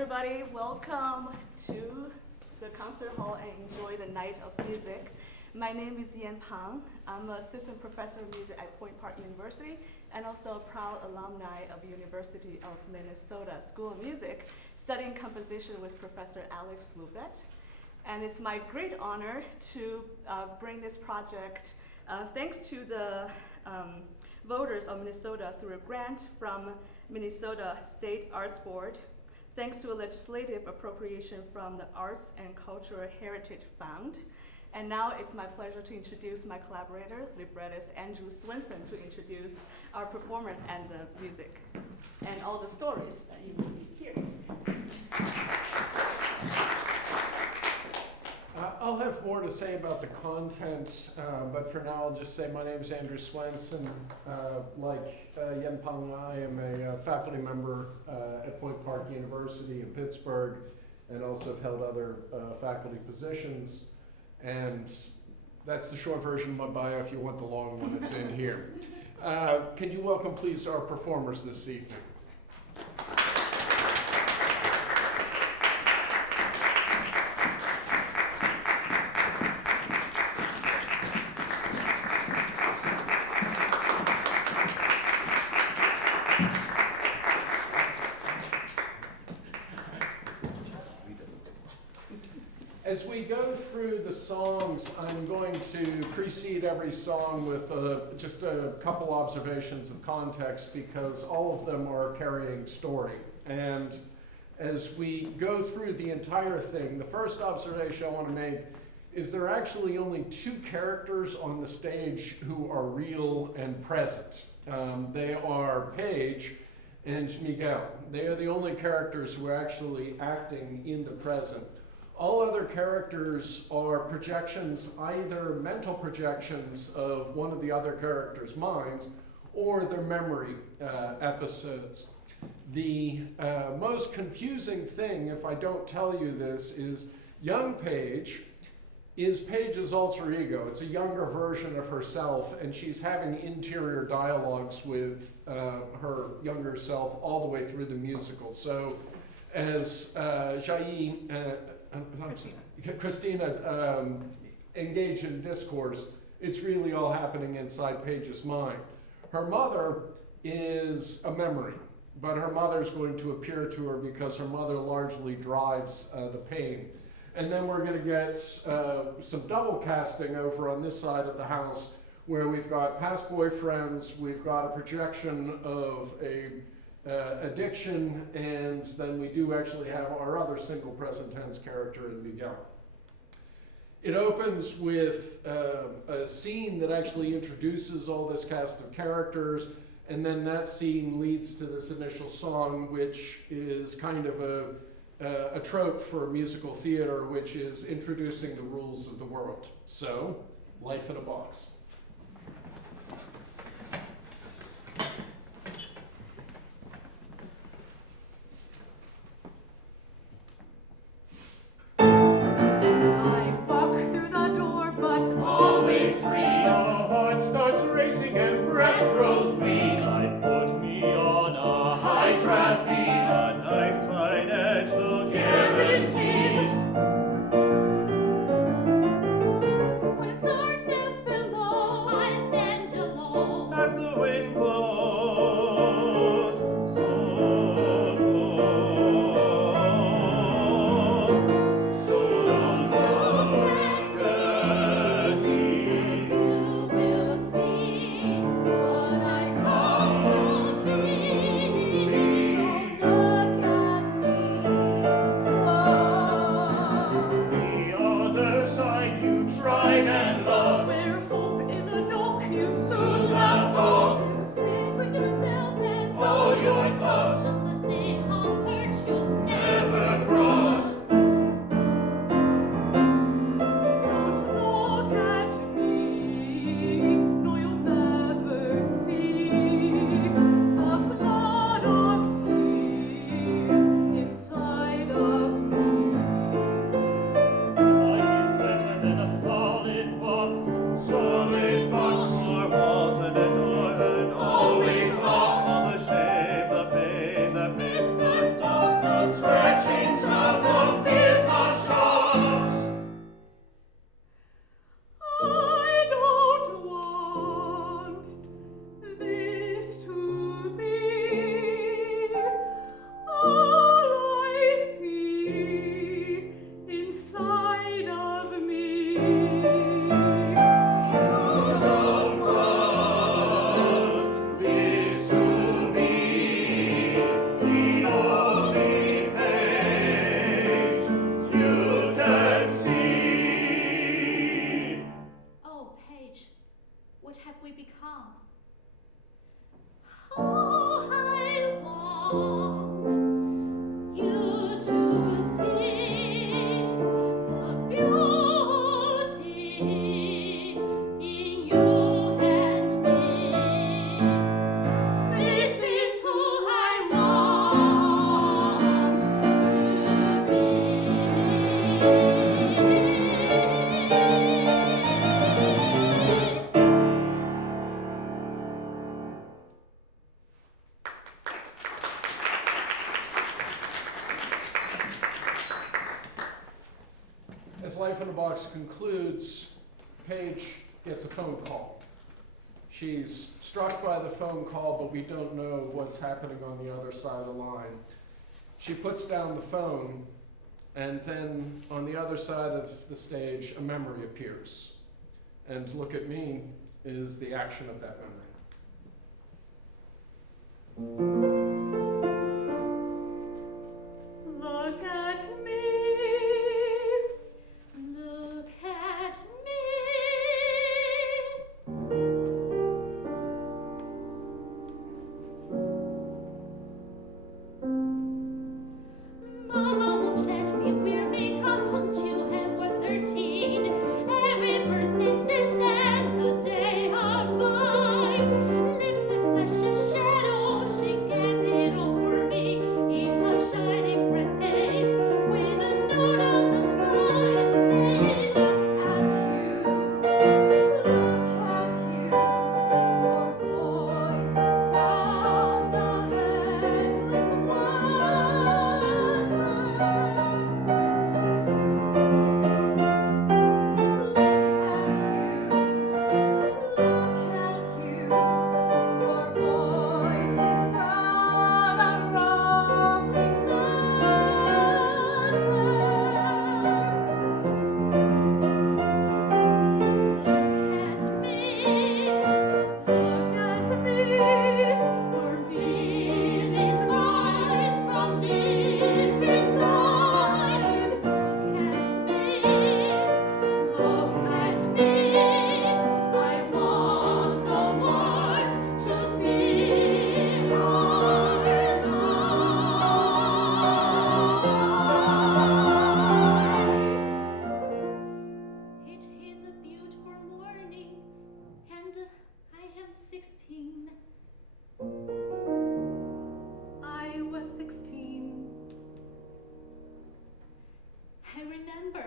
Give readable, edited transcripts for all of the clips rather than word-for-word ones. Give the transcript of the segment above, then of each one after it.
everybody. Welcome to the concert hall and enjoy the night of music. My name is Yan Pang. I'm an assistant professor of music at Point Park University and also a proud alumni of University of Minnesota School of Music, studying composition with Professor Alex Lubet. And it's my great honor to bring this project thanks to the voters of Minnesota through a grant from Minnesota State Arts Board, thanks to a legislative appropriation from the Arts and Cultural Heritage Fund. And now it's my pleasure to introduce my collaborator, librettist Andrew Swensen, to introduce our performer and the music and all the stories that you will be hearing. I'll have more to say about the content, but for now I'll just say my name is Andrew Swensen. Like Yen Peng, I am a faculty member at Point Park University in Pittsburgh and also have held other faculty positions. And that's the short version of my bio. If you want the long one, it's in here. Can you welcome, please, our performers this evening? As we go through the songs, I'm going to precede every song with just a couple observations of context because all of them are carrying story. And as we go through the entire thing, the first observation I want to make is there are actually only two characters on the stage who are real and present. They are Paige and Miguel. They are the only characters who are actually acting in the present. All other characters are projections, either mental projections of one of the other characters' minds or their memory episodes. The most confusing thing, if I don't tell you this, is young Paige is Paige's alter ego. It's a younger version of herself, and she's having interior dialogues with her younger self all the way through the musical. So as Christina engaged in discourse, it's really all happening inside Paige's mind. Her mother is a memory, but her mother's going to appear to her because her mother largely drives the pain. And then we're going to get some double casting over on this side of the house where we've got past boyfriends, we've got a projection of a addiction, and then we do actually have our other single present tense character in Miguel. It opens with a scene that actually introduces all this cast of characters, and then that scene leads to this initial song, which is kind of a trope for musical theater, which is introducing the rules of the world. So, life in a box. With darkness below. Life in a Box concludes, Paige gets a phone call. She's struck by the phone call, but we don't know what's happening on the other side of the line. She puts down the phone, and then on the other side of the stage, a memory appears. And Look at Me is the action of that memory. Look at me. Look at me. Mama won't let me wear makeup until I were 13. Every birthday since then, the day arrived. Lips and flesh and shadow, she gets it all for me. In her shining breast case, with a note on the side, say, look at you, your voice, the sound of endless wonder. Your voice is proud and rolling thunder. Look at me, our feelings rise from deep inside. Look at me, I want the world to see our light. It is a beautiful morning, and I am 16. I was 16. I remember,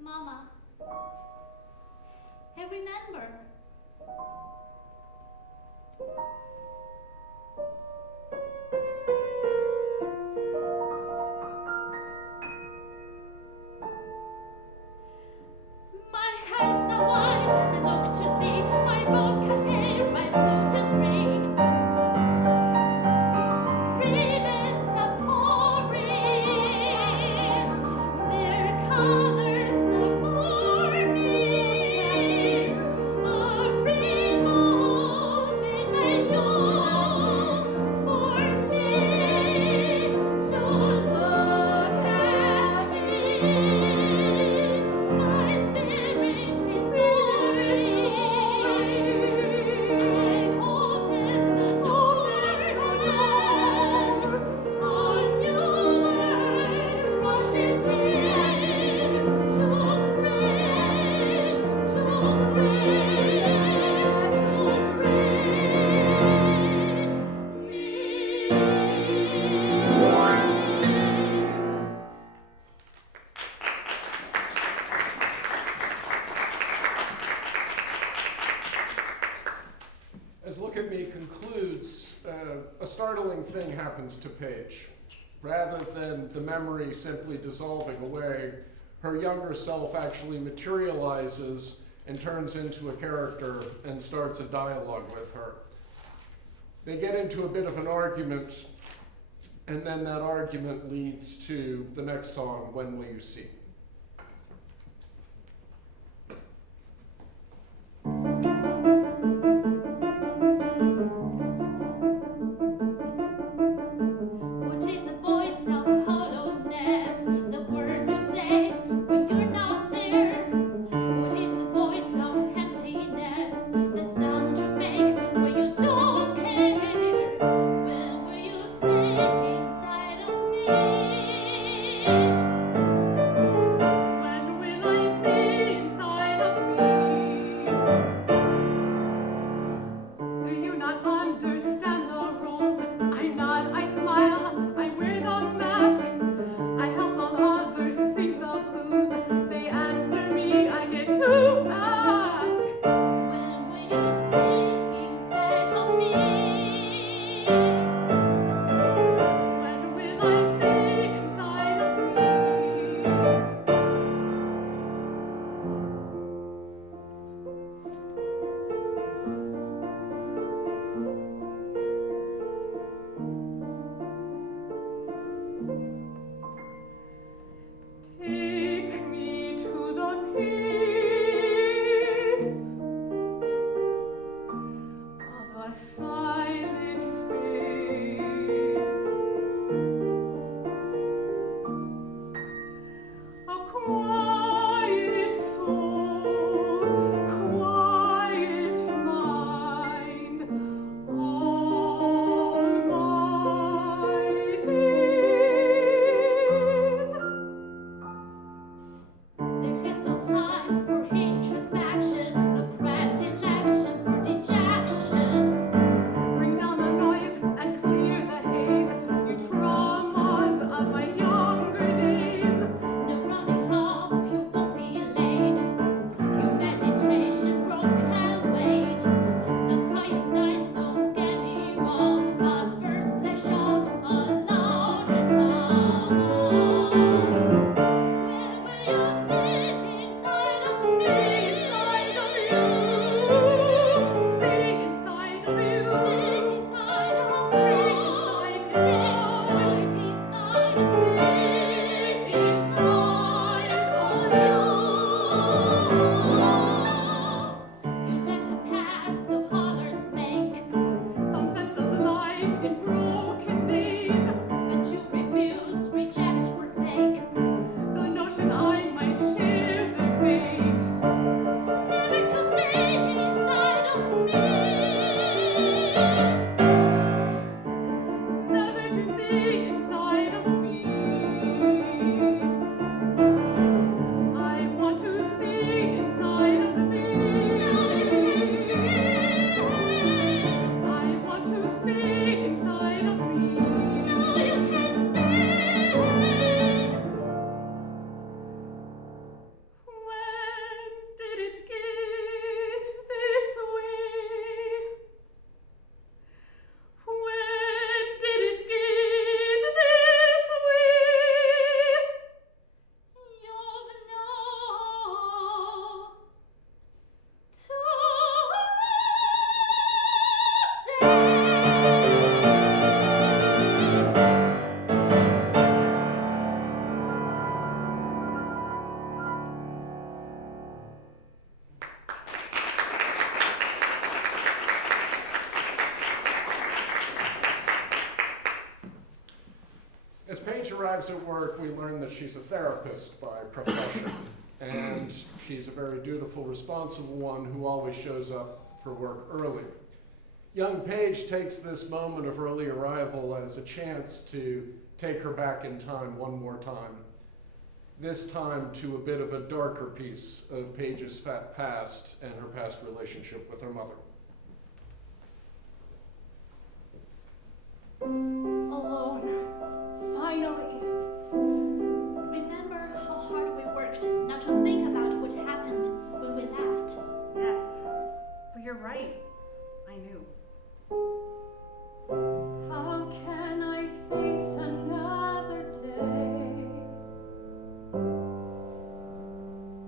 Mama. I remember. My hair's so white as I look to see my robe cascade, my blue and green. Ribbons are pouring, their colors are for me. A rainbow made by you for me to look at me. My spirit is soaring. I open the door, a new world rushes in to breathe, to breathe, to breathe me. As Look at Me concludes, a startling thing happens to Paige. Rather than the memory simply dissolving away, her younger self actually materializes and turns into a character and starts a dialogue with her. They get into a bit of an argument, and then that argument leads to the next song, When Will You See? What is a voice of hollowness? The words you say when you're not there. What is a voice of emptiness? The sound you make when you don't care. When will you sing inside of me? Paige arrives at work, we learn that she's a therapist by profession. And she's a very dutiful, responsible one who always shows up for work early. Young Paige takes this moment of early arrival as a chance to take her back in time one more time. This time to a bit of a darker piece of Paige's past and her past relationship with her mother. Alone. Finally. Remember how hard we worked not to think about what happened when we left. Yes, but you're right. I knew. How can I face another day?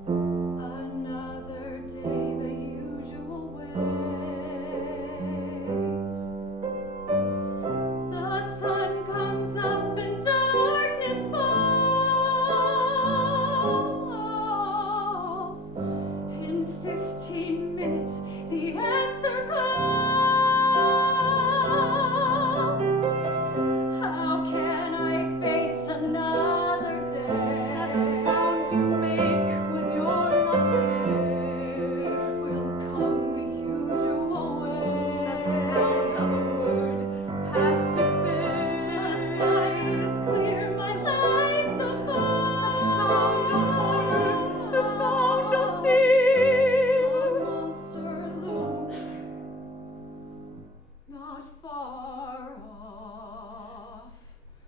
Another day the usual way. The sun comes up and darkness falls. In 15 minutes the answer comes. How can I face another day? The sound you make when you're not there. Relief will come the usual way. The sound of a word past despair. The sky is clear, my life's a The sound of horror, the sound of A fear. monster looms not far off.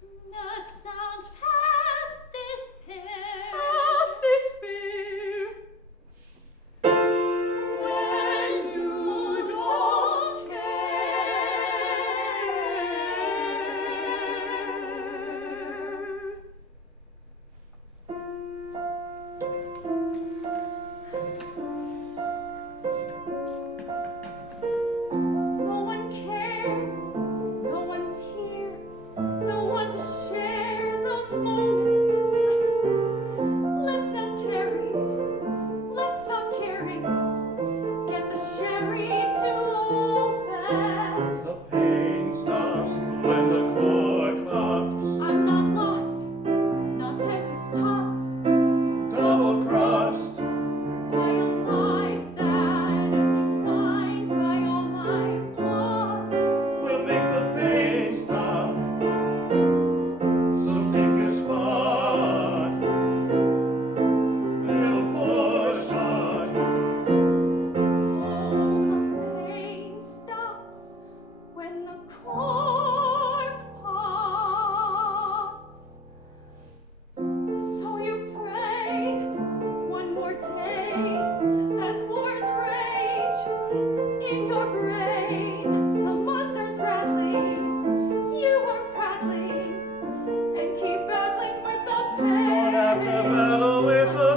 The sound past despair. Past despair. When you don't care. No one cares, no one's here, no one to share the moment. Let's not tarry, let's stop caring, get the sherry to open. The pain stops when the cork pops. I'm not lost, not tempest tossed, Double crossed, by a life that is defined by all my flaws. will make the pain stop. So take your spot. Little push shot. Oh, the pain stops when the cork pops. So you pray one more day as wars rage in your brain. The monster's rattling, you are prattling, and keep battling with the pain. Have to battle with the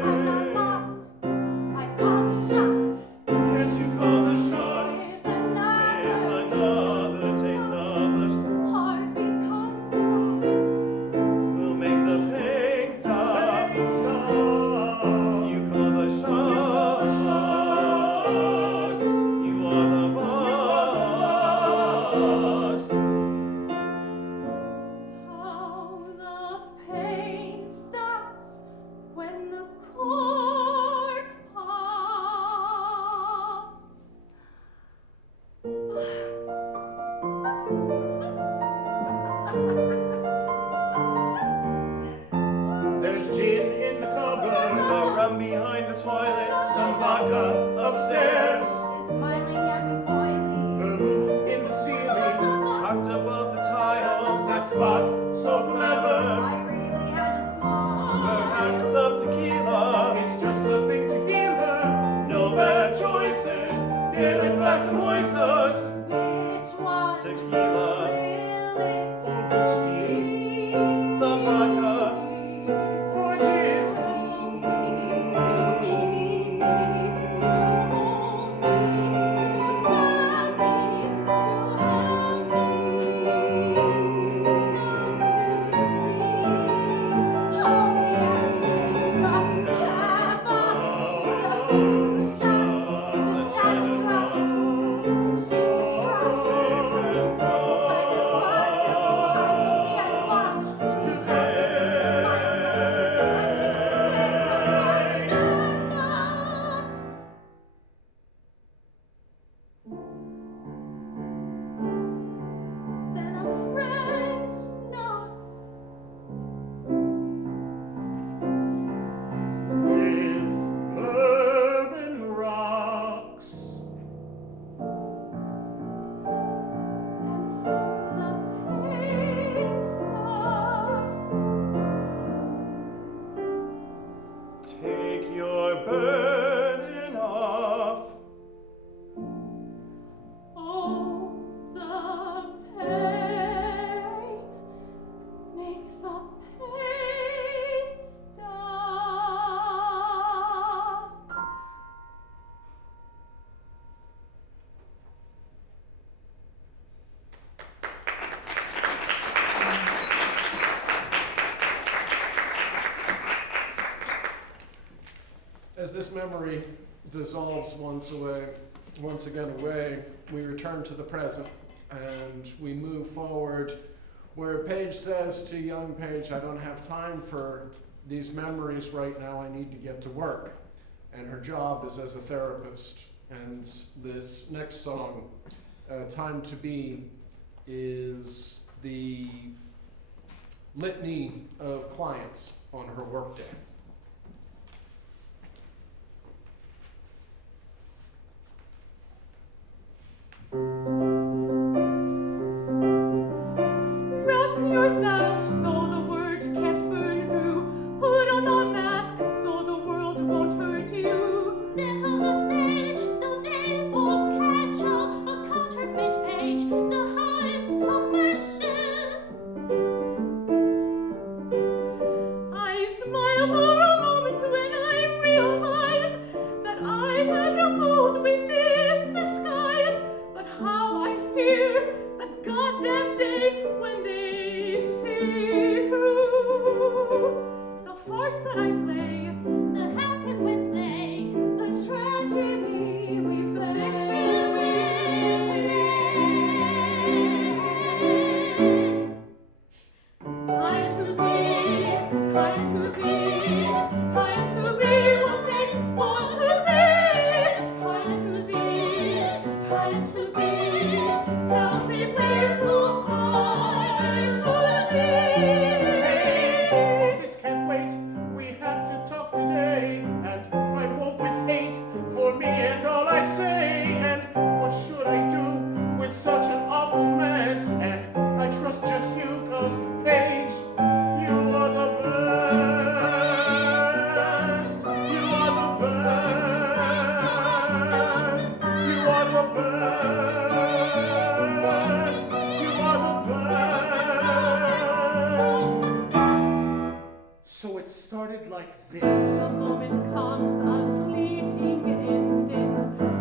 I'm not pain. lost, I call the shots. Yes, you call the shots. With With another another taste of the heart becomes soft. will make the pain stop. You call the shots. You are the boss. How the pain stops when the cork pops. There's gin in the cupboard, the rum behind the toilet, some vodka upstairs, It's smiling at me coyly. vermouth in the ceiling, tucked above the tile. That spot so clever. I really had to smile. Perhaps some tequila. It's just the thing to heal her. No bad choices. Daily glass and oysters. Which one Tequila, will it whiskey, be? some vodka, or gin. To keep me, to as this memory dissolves once again away, we return to the present and we move forward where Paige says to young Paige, I don't have time for these memories right now, I need to get to work. And her job is as a therapist. And this next song, Time to Be, is the litany of clients on her workday. Wrap yourself so the word can't burn through. Put on the mask so the world won't hurt you. Stand on the stage so they won't catch on a counterfeit page, the height of fashion. I smile for a moment when I realize that I have you fooled with this disguise. But how I fear the goddamn day when they see through the farce that I play, The happy we play, the tragedy we play, fiction we play. time to be, time to be, time to be what they want to say, time to be, time to be. Tell me please who I should Paige, be. this can't wait. We have to talk today. And I woke with hate for me and all I say. And what should I do with such an awful mess? And I trust just you, 'cause Paige, you are the best. You are the best. You are the best. You are the best. So it started like this. The moment comes, a fleeting instant,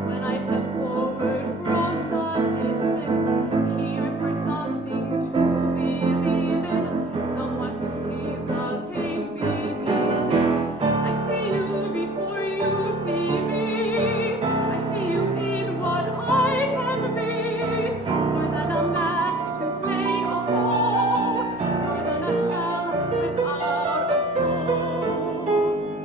when I step forward from the distance, here for something to believe in, someone who sees the pain beneath him. I see you before you see me. I see you in what I can be, more than a mask to play a role, more than a shell without a soul.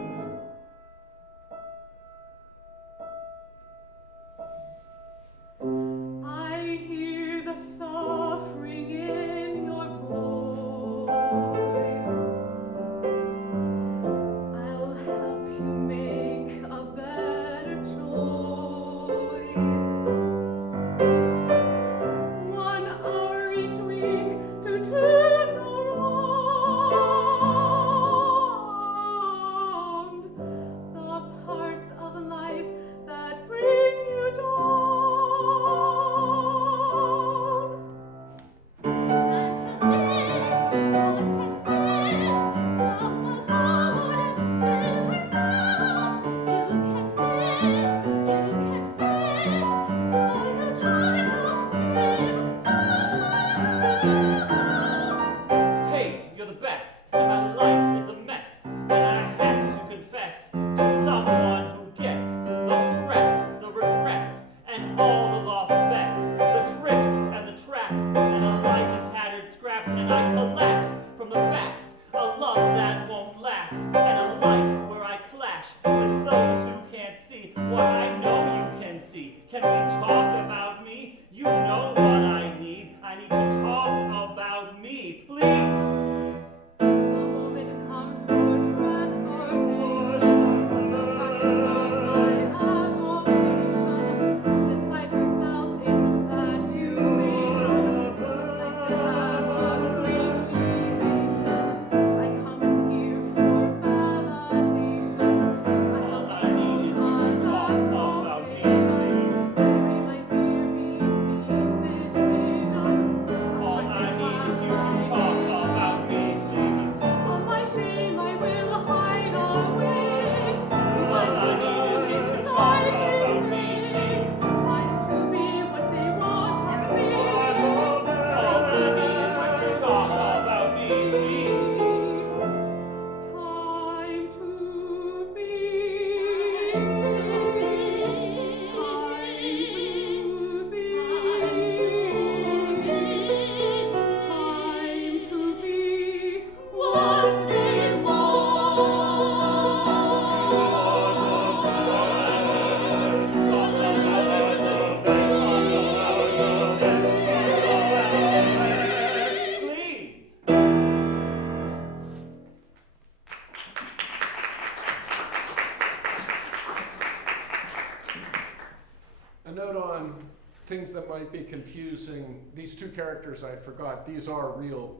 might be confusing, these two characters I forgot, these are real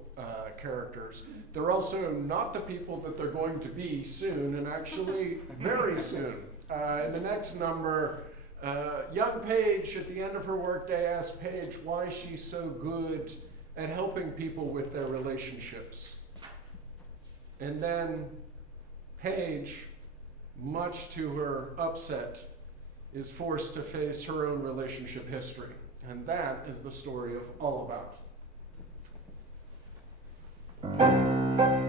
characters. They're also not the people that they're going to be soon, and actually very soon. In the next number, young Paige, at the end of her workday, asks Paige why she's so good at helping people with their relationships. And then Paige, much to her upset, is forced to face her own relationship history. And that is the story of All About.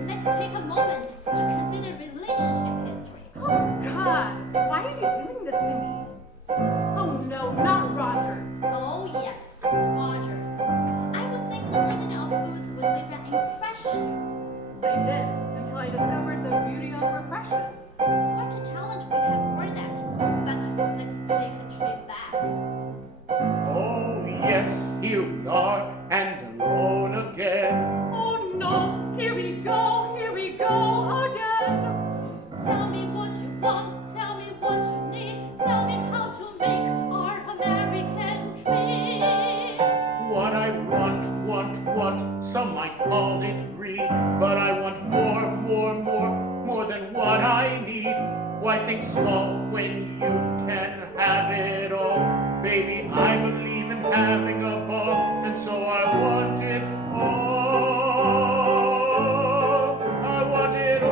Let's take a moment to consider relationship history. Oh, God. Why are you doing this to me? Oh, no, not Roger. Oh, yes, Roger. I would think the Legion of Fools would leave an impression. They did, until I discovered the beauty of repression. Quite a talent we have for that. But let's take a trip back. Oh, yes, here we are, and alone again. Oh, no, here we go again. Tell me what you want, tell me what you need, tell me how to make our American dream. What I want, some might call it greed, but I want more than what I need. Why think small when you can have it all? Baby, I believe in having a ball, and so I want it all. I want it all.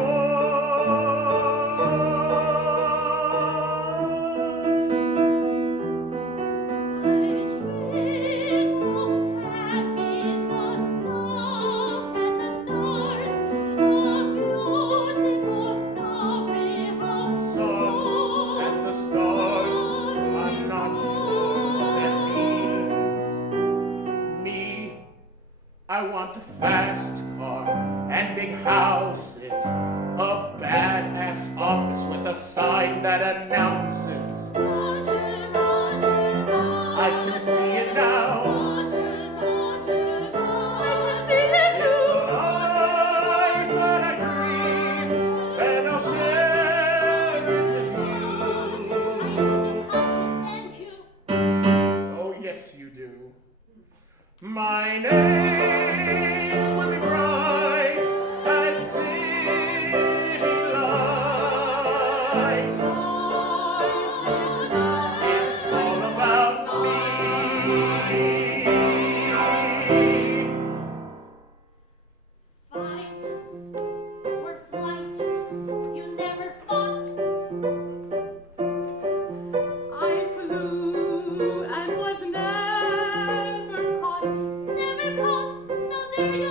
I dream of having a song and the stars, a beautiful story of Sun and the stars, I'm not sure what that means. Me, I want a fast car and big houses, a badass office with a sign that announces. Roger, Roger, Roger. I can see it now. Roger, Roger, Roger. I can see it It's the too. life that I dream, and I'll share it with I you. don't know how to thank you. Oh, yes, you do. My name will be bright as city lights. It's all about me. Fight or flight, you never fought. I flew and was never caught. Never caught, no there you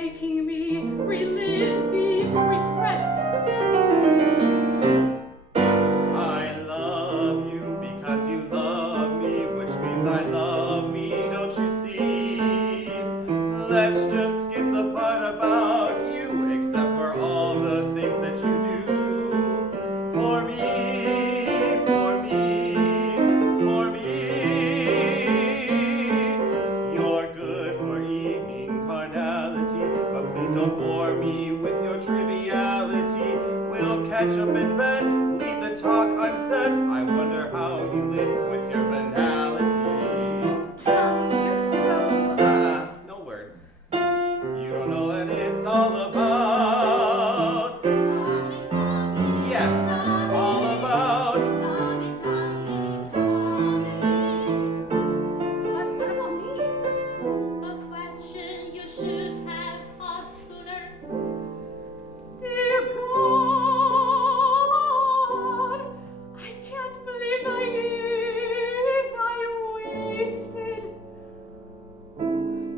making me relive these regrets. I love you because you love me, which means I love me, don't you see? Let's just skip the part about you, except for all the things that you do. For me, for me, for me. You're good for evening carnality, but please don't bore me with your triviality. We'll catch up in bed, leave the talk unsaid. I wonder how you live with your banality. Tommy, you're so No words. You don't know that it's all about. Tommy, Tommy, Yes, all about. Tommy, Tommy, Tommy. What about me? A question you should have asked sooner. Dear God, I can't believe my years I wasted.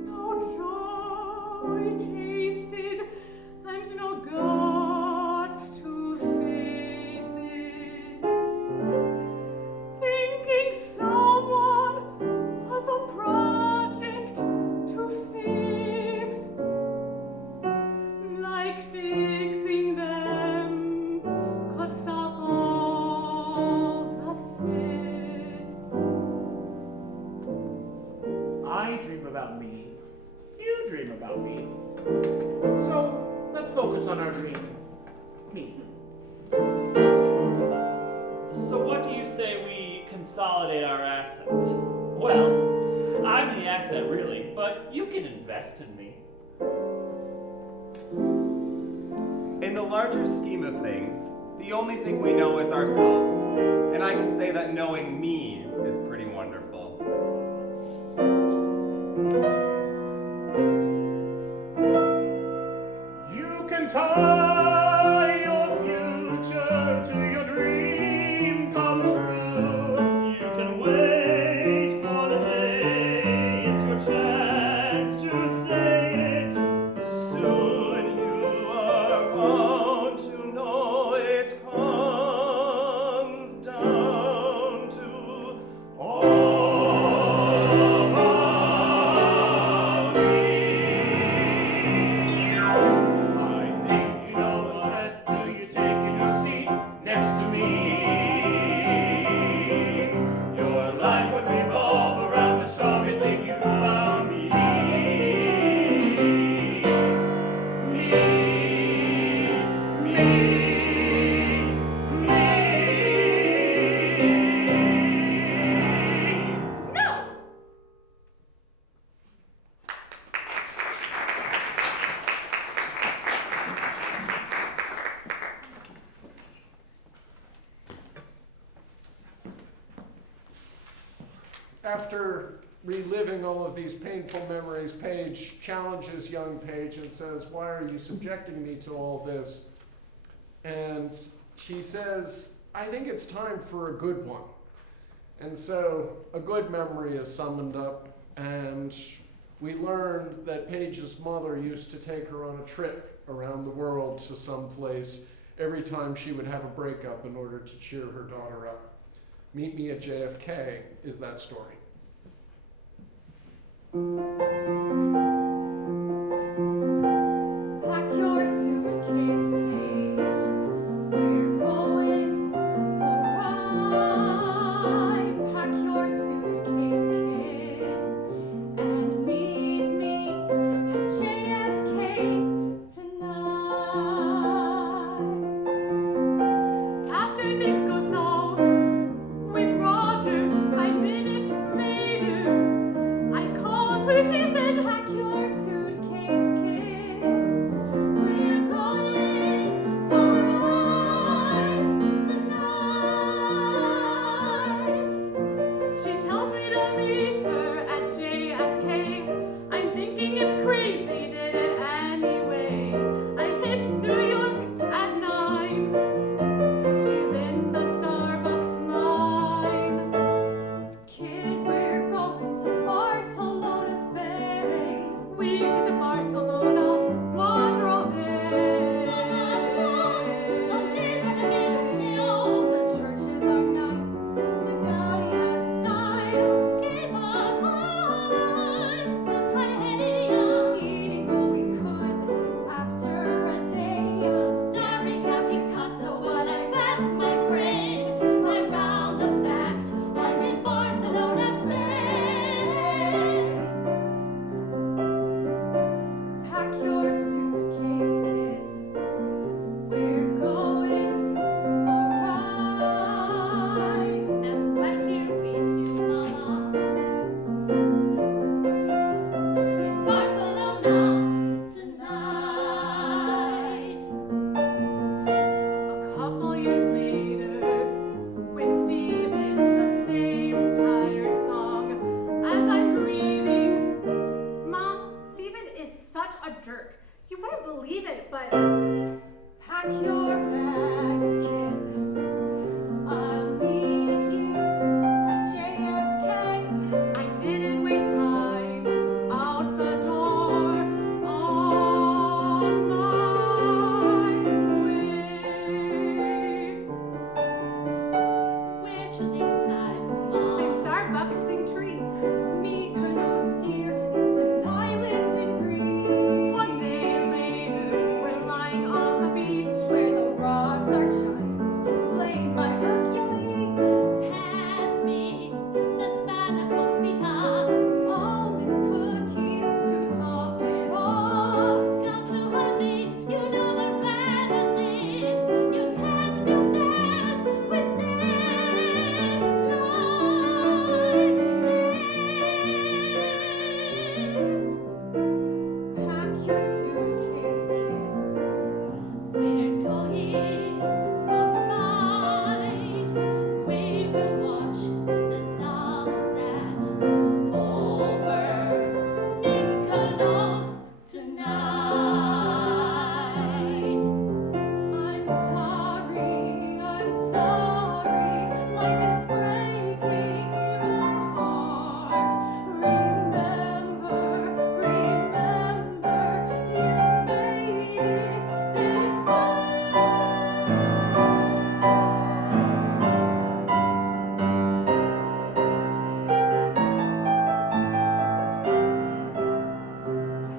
No joy tasted, and no guts to face it. Thinking someone was a project to fix. Like fixing them could stop all the fits. I dream about me. You dream about me. So let's focus on our dream. Me. So what do you say we consolidate our assets? Well, I'm the asset really, but you can invest in me. In the larger scheme of things, the only thing we know is ourselves. And I can say that knowing me is pretty wonderful. You can tie your future to your dream come true. You can wait for the day, it's your chance to say it. Soon you are bound to know it comes down to all about me. I think you know what's best till you taking your seat next to me. Your life would revolve around the charming thing you found me. Me, me, me. No! After reliving all of these painful memories, Paige challenges young Paige and says, "Why are you subjecting me to all this?" And she says, "I think it's time for a good one." And so a good memory is summoned up, and we learn that Paige's mother used to take her on a trip around the world to some place every time she would have a breakup in order to cheer her daughter up. Meet Me at JFK is that story. Pack your suitcase, Paige. We're going for a ride. Pack your suitcase, kid, and meet me at JFK tonight. After things go south with Roger, 5 minutes believe it, but Pack your bags, kid. I'll meet you at JFK. I didn't waste time out the door on my way. Where to this time, Mom? Same Starbucks, same trees. Mykonos, dear, it's an island in Greece. One day later, we're lying on the beach. Where the rocks are giants, slain by Hercules. Pass me the spanakopita. Almond cookies to top it off. Got to admit, you know the remedies. You can't feel sad with this life. Pack your suitcase, kid. We're going for a ride. We will watch the sunset over Mykonos tonight. I'm sorry, life is breaking your heart. Remember, you made it this far.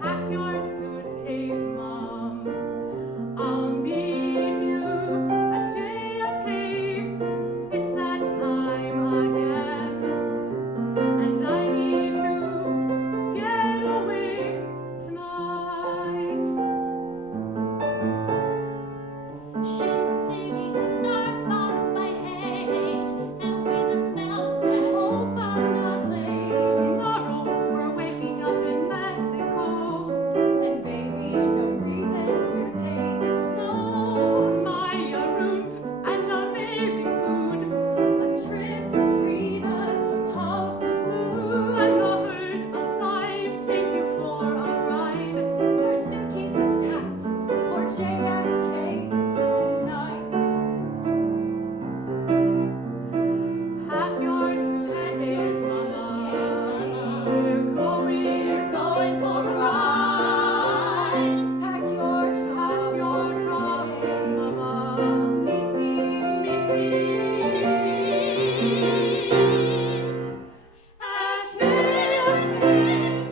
Pack your suitcase, Mom. I'll meet you at JFK. It's that time again, and I need to get away tonight. She's singing a Starbucks by hate, and with a smell says, Hope I'm not late. Tomorrow we're waking up in Mexico. And baby, no reason to take it slow. Maya roots and amazing food, A trip to Frida's House of Blue. and the herd of life takes you for a ride. Your suitcase is packed for JFK tonight. Pack your suitcase, Mama. We're going for a ride. Pack your troubles, Mama. Meet me. At JFK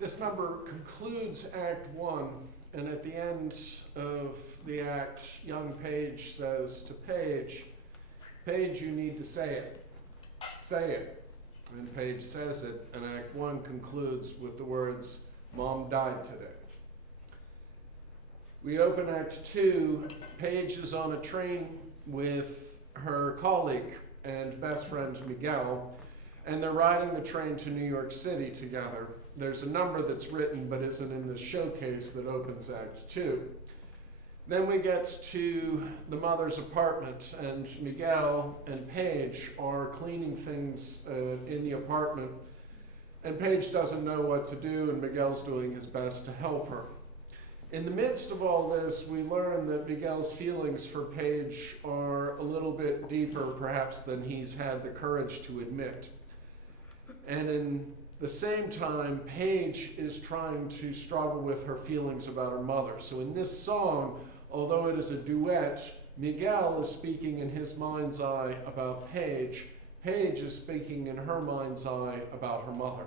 This number concludes Act 1, and at the end of the act, young Paige says to Paige, Paige, you need to say it. Say it. And Paige says it, and Act 1 concludes with the words, Mom died today. We open Act 2. Paige is on a train with her colleague and best friend Miguel, and they're riding the train to New York City together. There's a number that's written but isn't in the showcase that opens Act 2. Then we get to the mother's apartment, and Miguel and Paige are cleaning things in the apartment, and Paige doesn't know what to do, and Miguel's doing his best to help her. In the midst of all this, we learn that Miguel's feelings for Paige are a little bit deeper, perhaps, than he's had the courage to admit. And in the same time, Paige is trying to struggle with her feelings about her mother. So in this song, although it is a duet, Miguel is speaking in his mind's eye about Paige. Paige is speaking in her mind's eye about her mother.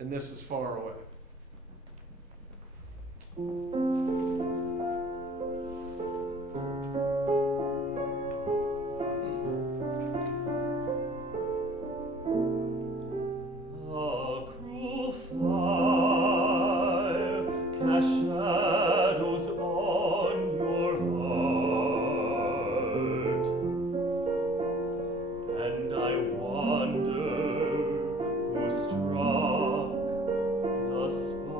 And this is Far Away. A cruel fire casts shadows on your heart, and I wonder who struck the spark.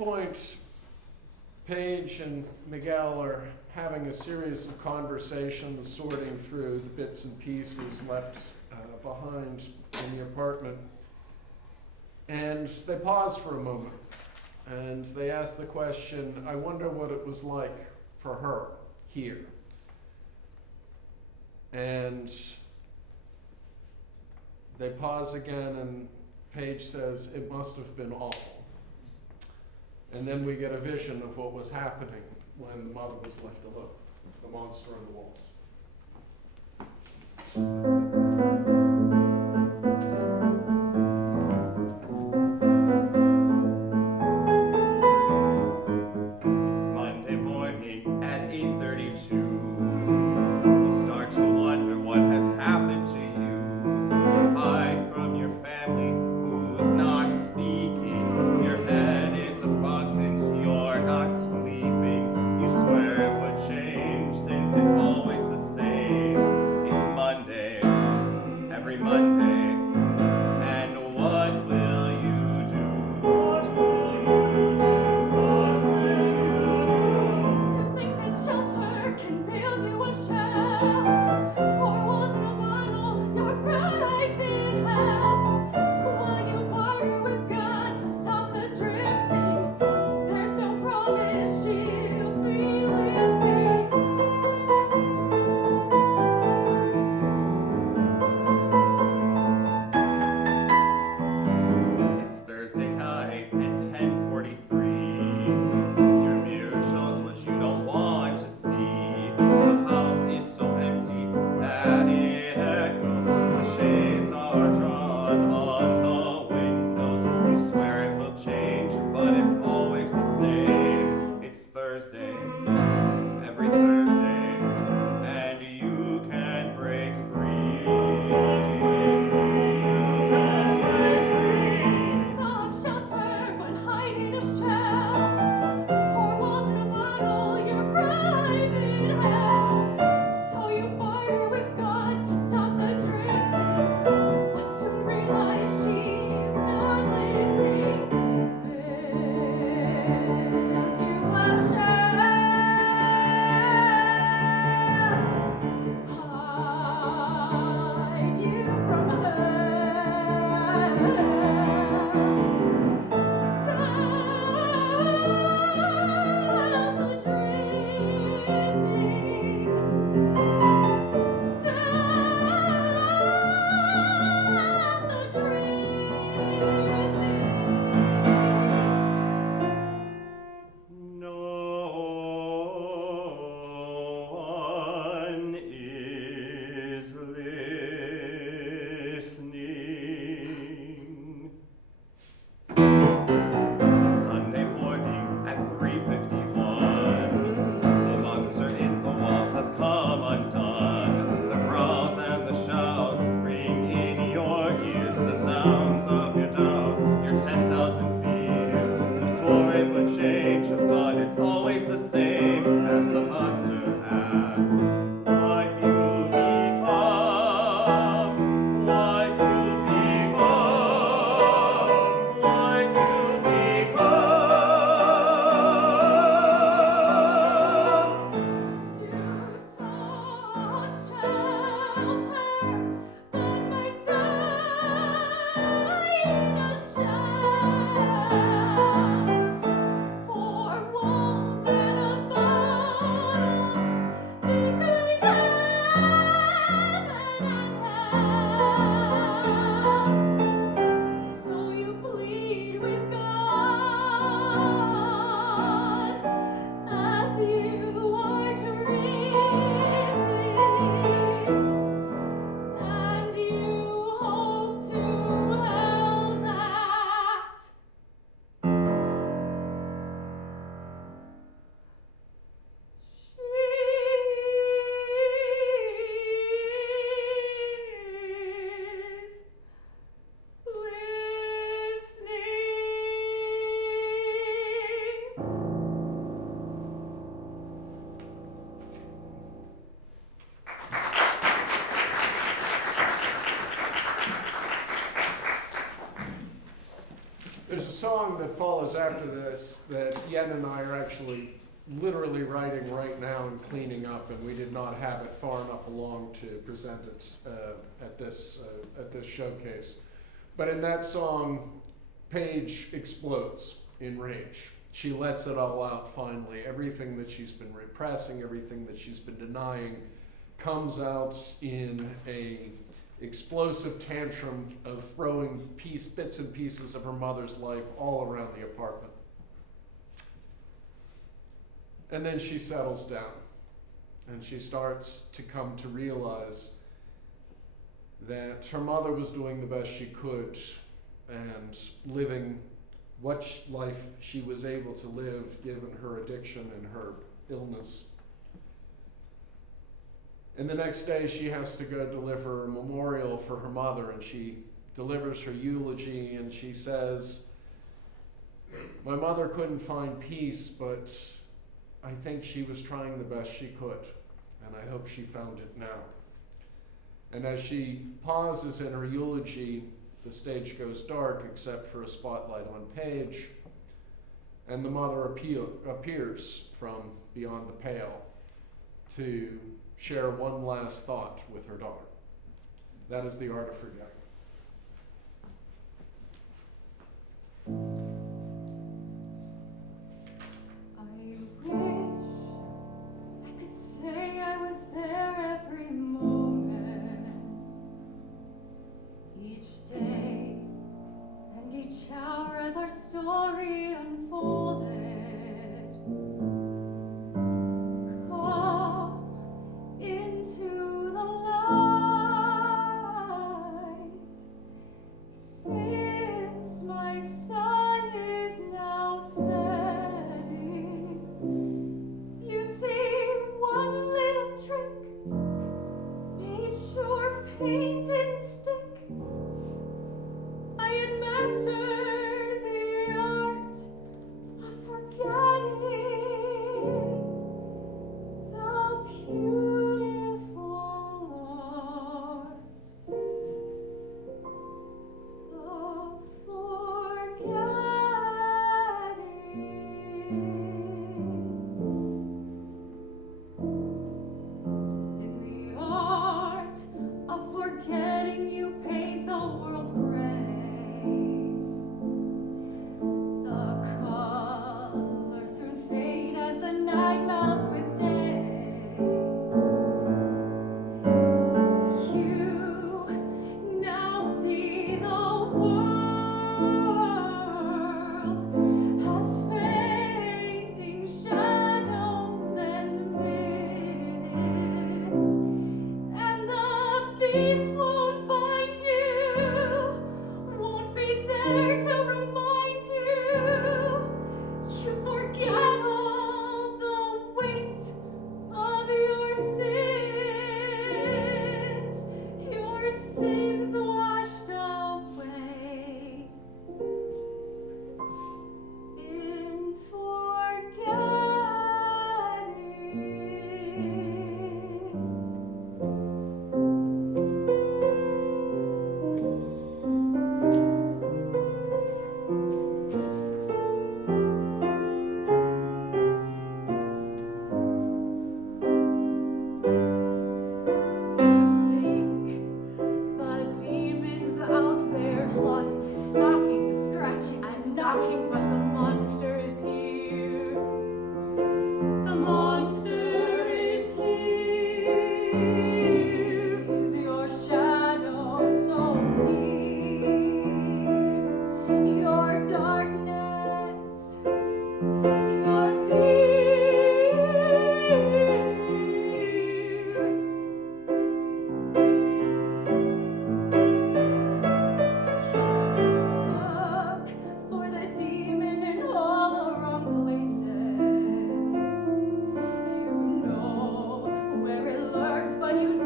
point, Paige and Miguel are having a series of conversations, sorting through the bits and pieces left behind in the apartment. And they pause for a moment, and they ask the question, I wonder what it was like for her here. And they pause again, and Paige says, it must have been awful. And then we get a vision of what was happening when the mother was left alone, the monster on the walls. It's Monday morning at 8:32. You start to wonder what has happened to you. You hide from your family who's not speaking. Your head is a fog since you're not sleeping. You swear it would change since it's always the same. It's Monday. song that follows after this that Yen and I are actually literally writing right now and cleaning up, and we did not have it far enough along to present it at this showcase. But in that song, Paige explodes in rage. She lets it all out finally. Everything that she's been repressing, everything that she's been denying, comes out in a explosive tantrum of throwing bits and pieces of her mother's life all around the apartment. And then she settles down, and she starts to come to realize that her mother was doing the best she could and living what life she was able to live given her addiction and her illness. And the next day she has to go deliver a memorial for her mother, and she delivers her eulogy, and she says, "My mother couldn't find peace, but I think she was trying the best she could, and I hope she found it now." And as she pauses in her eulogy, the stage goes dark except for a spotlight on Paige, and the mother appears from beyond the pale to share one last thought with her daughter. That is the art of forgetting. I wish I could say I was there every moment, each day and each hour as our story unfolded. Come into the light, since my sun is now setting. You see, one little trick made sure paint didn't stick. I had mastered the art of forgetting the beautiful art of forgetting. In the art of forgetting, you paint the world gray. The colors soon fade as the night melts with day. You now see the world as fading shadows and mist, and the beast won't find you, won't be there to remind you. You forget all the weight of your sins washed away in the demons out there plotting, stalking, scratching, and knocking, but the monster is here. The monster is here. Is your shadow so near? Your darkness, your fear. Look for the demon in all the wrong places. You know where it lurks, but you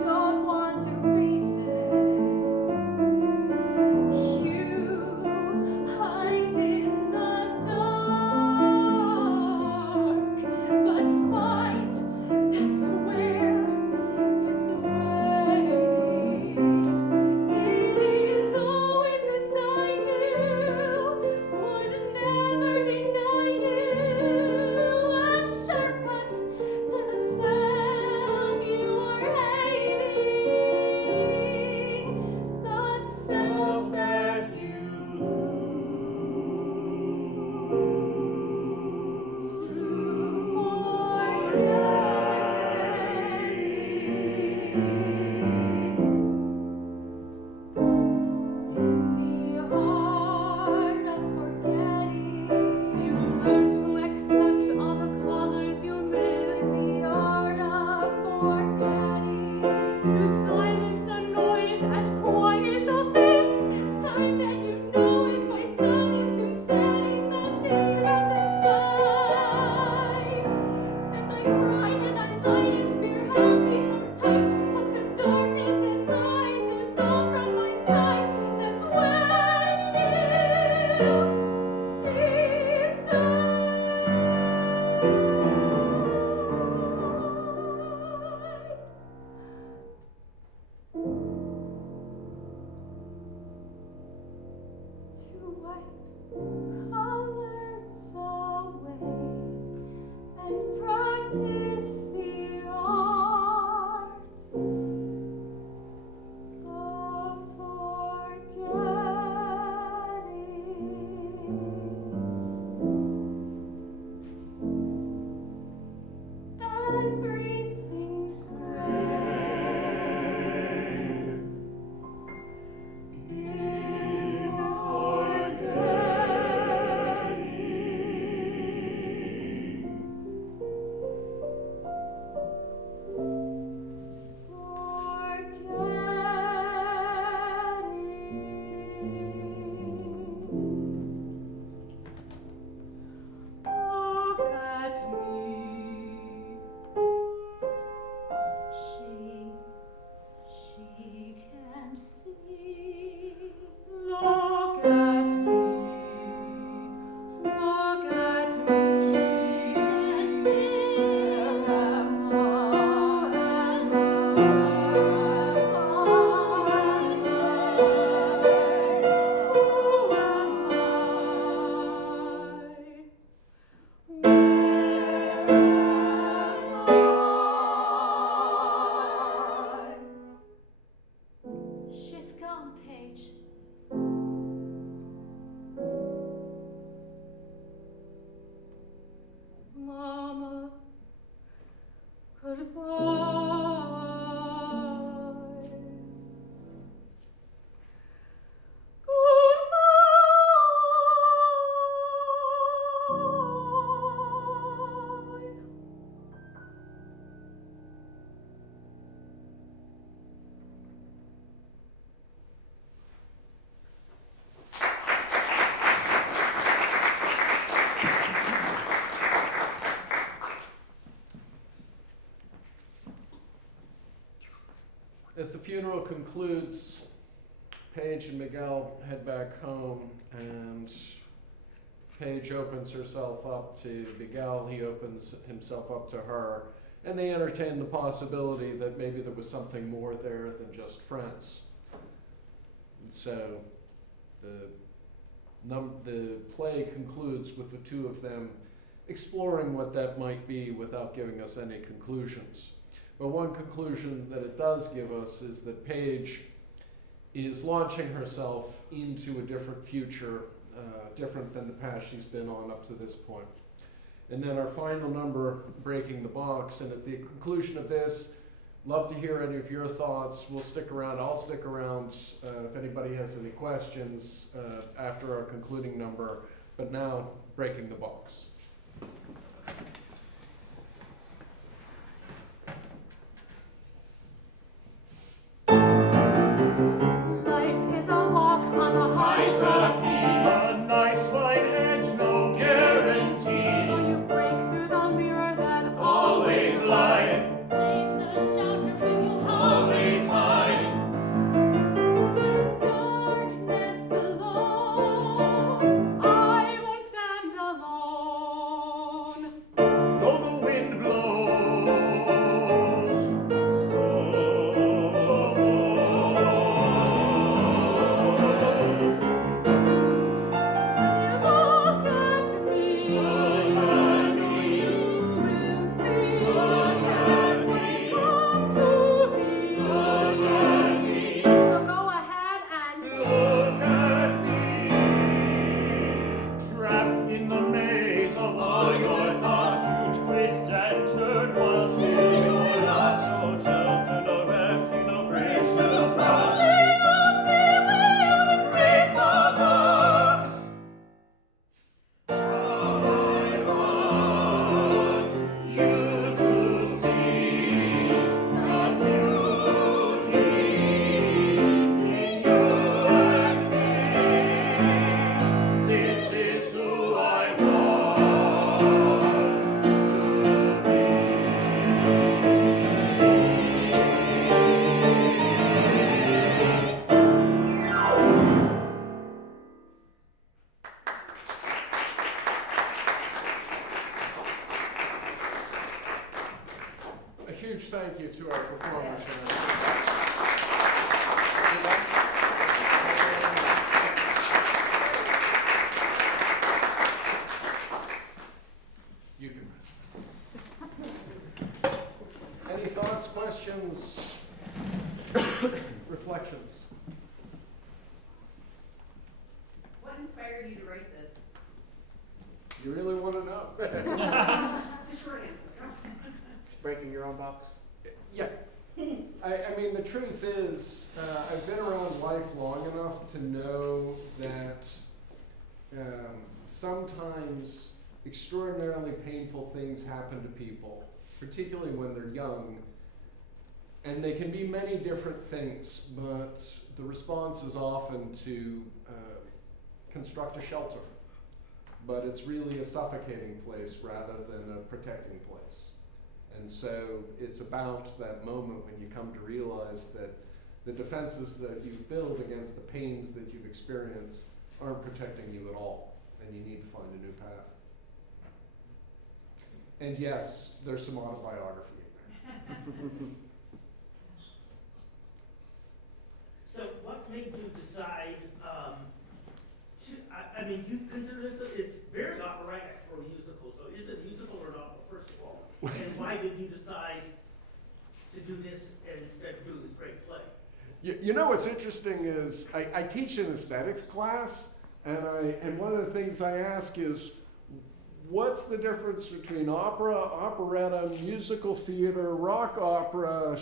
As the funeral concludes, Paige and Miguel head back home, and Paige opens herself up to Miguel. He opens himself up to her, and they entertain the possibility that maybe there was something more there than just friends. And so the play concludes with the two of them exploring what that might be without giving us any conclusions. But one conclusion that it does give us is that Paige is launching herself into a different future, different than the path she's been on up to this point. And then our final number, Breaking the Box, and at the conclusion of this, love to hear any of your thoughts. We'll stick around, I'll stick around if anybody has any questions after our concluding number. But now, Breaking the Box. Life is a walk on a high trapeze. A nice fine edge, no guarantees. So you break through the mirror that Always lie, Leave the shelter where you always hide. with darkness below. I won't stand alone. Though the wind blows so When you look at me, you will see what's come to me. So go ahead and look at me, trapped in the maze of all your thoughts. Twist and turn while Still still you're lost, no shelter, no rescue, no bridge to cross. Break the box. How I want you to see the beauty in you and me. This is who I want to A huge thank you to our performers. You can rest. Any thoughts, questions, reflections? What inspired you to write this? You really want to know? The short answer. breaking your own box. Yeah. I mean, the truth is, I've been around life long enough to know that sometimes extraordinarily painful things happen to people, particularly when they're young. And they can be many different things, but the response is often to construct a shelter. But it's really a suffocating place rather than a protecting place. And so it's about that moment when you come to realize that the defenses that you've built against the pains that you've experienced aren't protecting you at all, and you need to find a new path. And yes, there's some autobiography in there. So what made you decide I mean, you consider this, it's very operatic for a musical, so is it musical or not, first of all? And why did you decide to do this and instead do this great play? You know what's interesting is I teach an aesthetics class, and one of the things I ask is, what's the difference between opera, operetta, musical theater, rock opera,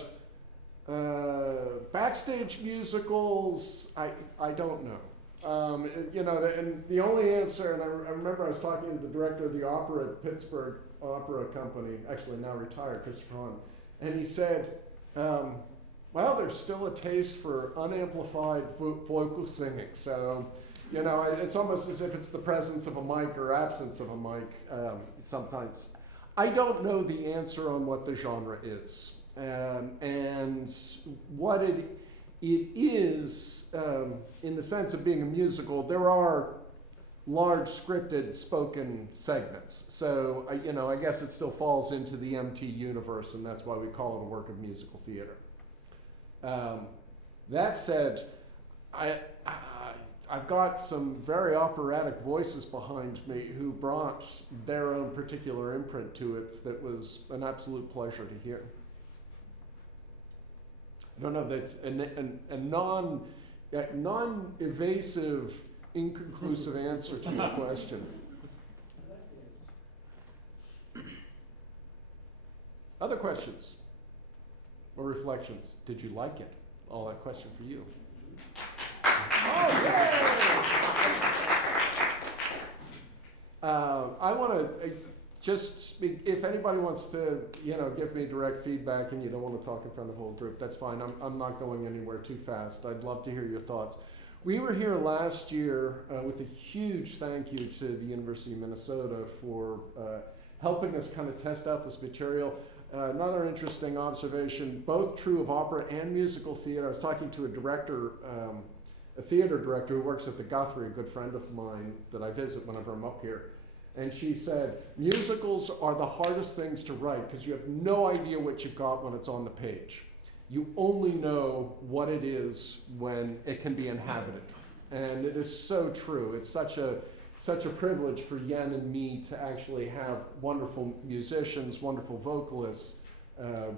backstage musicals? I don't know. And the only answer, and I remember I was talking to the director of the opera at Pittsburgh Opera Company, actually now retired, Christopher Hahn, and he said, well, there's still a taste for unamplified vocal singing. So, it's almost as if it's the presence of a mic or absence of a mic sometimes. I don't know the answer on what the genre is. And what it is, in the sense of being a musical, there are large scripted spoken segments. So, I guess it still falls into the MT universe, and that's why we call it a work of musical theater. That said, I've got some very operatic voices behind me who brought their own particular imprint to it that was an absolute pleasure to hear. I don't know, that's a non-evasive, inconclusive answer to your question. Other questions or reflections? Did you like it? Oh, that question for you. Oh, yay! I want to just speak, if anybody wants to, give me direct feedback and you don't want to talk in front of the whole group, that's fine. I'm not going anywhere too fast. I'd love to hear your thoughts. We were here last year with a huge thank you to the University of Minnesota for helping us kind of test out this material. Another interesting observation, both true of opera and musical theater. I was talking to a director, a theater director who works at the Guthrie, a good friend of mine that I visit whenever I'm up here. And she said, musicals are the hardest things to write because you have no idea what you've got when it's on the page. You only know what it is when it can be inhabited. And it is so true. It's such a privilege for Yen and me to actually have wonderful musicians, wonderful vocalists,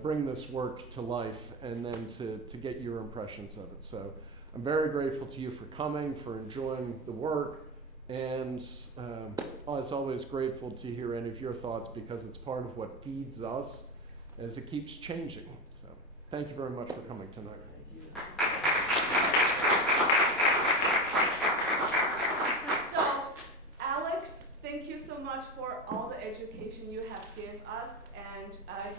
bring this work to life and then to get your impressions of it. So I'm very grateful to you for coming, for enjoying the work. And as always, grateful to hear any of your thoughts because it's part of what feeds us as it keeps changing. So thank you very much for coming tonight. So, Alex, thank you so much for all the education you have given us, and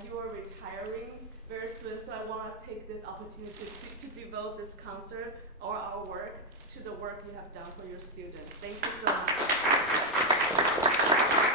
you are retiring very soon, so I want to take this opportunity to devote this concert or our work to the work you have done for your students. Thank you so much.